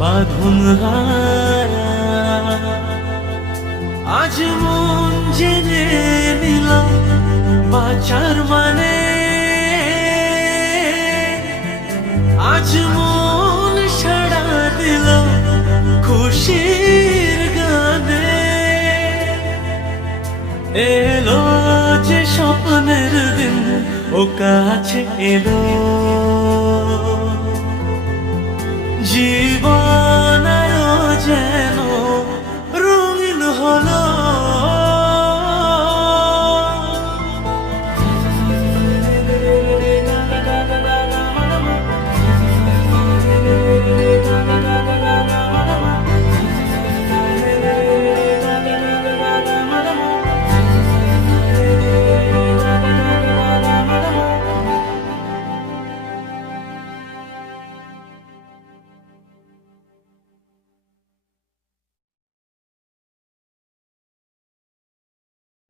বাঁধন আজ মন জেনে নিল বাঁচার মানে। আজ মন সাড়া দিল খুশির গানে। এলো যে স্বপ্নের দিন, ও কাছে এলো। জীবন